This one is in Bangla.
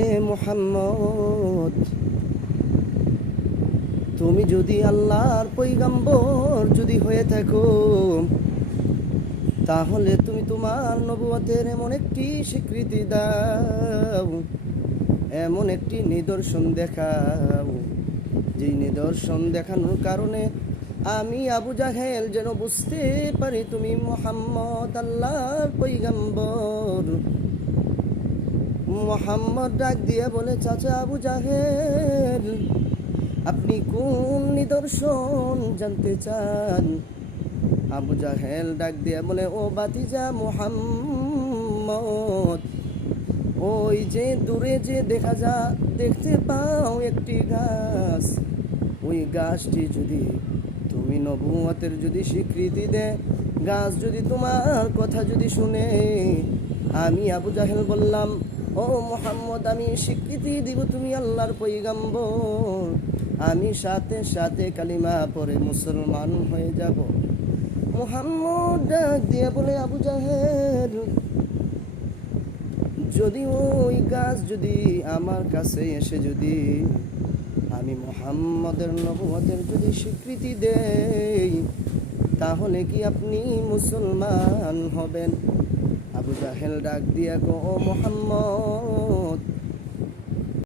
এ মুহাম্মদ, তুমি যদি আল্লাহর পয়গম্বর যদি হয়ে থাকো, তাহলে তুমি তোমার নবুয়তের এমন একটি স্বীকৃতি দাও, এমন একটি নিদর্শন দেখাও, যেই নিদর্শন দেখানোর কারণে আমি আবু জাহেল যেন বুঝতে পারি তুমি মুহাম্মদ আল্লাহর পয়গম্বর। মুহাম্মদ ডাক দিয়ে বলে, চাচা আবু জাহেল, আপনি কোন নিদর্শন জানতে চান? আবু জাহেল ডাক দিয়ে বলে, ও বাতিজা মুহাম্মদ, ওই যে দূরে যে দেখতে পাও একটি গাছ, ওই গাছটি যদি তুমি নবুয়তের যদি স্বীকৃতি দে, গাছ যদি তোমার কথা যদি শুনে, আমি আবু জাহেল বললাম, ও মুহাম্মদ, আমি স্বীকৃতি দিব তুমি আল্লাহর পয়গম্বর, আমি সাথে সাথে কালিমা পড়ে মুসলমান হয়ে যাব। মুহাম্মদ ডাক দিয়ে বলে, আবু জাহেল, যদি ওই গাছ যদি আমার কাছে এসে যদি আমি মুহাম্মদের নবুয়তের যদি স্বীকৃতি দেই, তাহলে কি আপনি মুসলমান হবেন? আবু জাহেল ডাক দিয়া কো, ও মুহাম্মদ,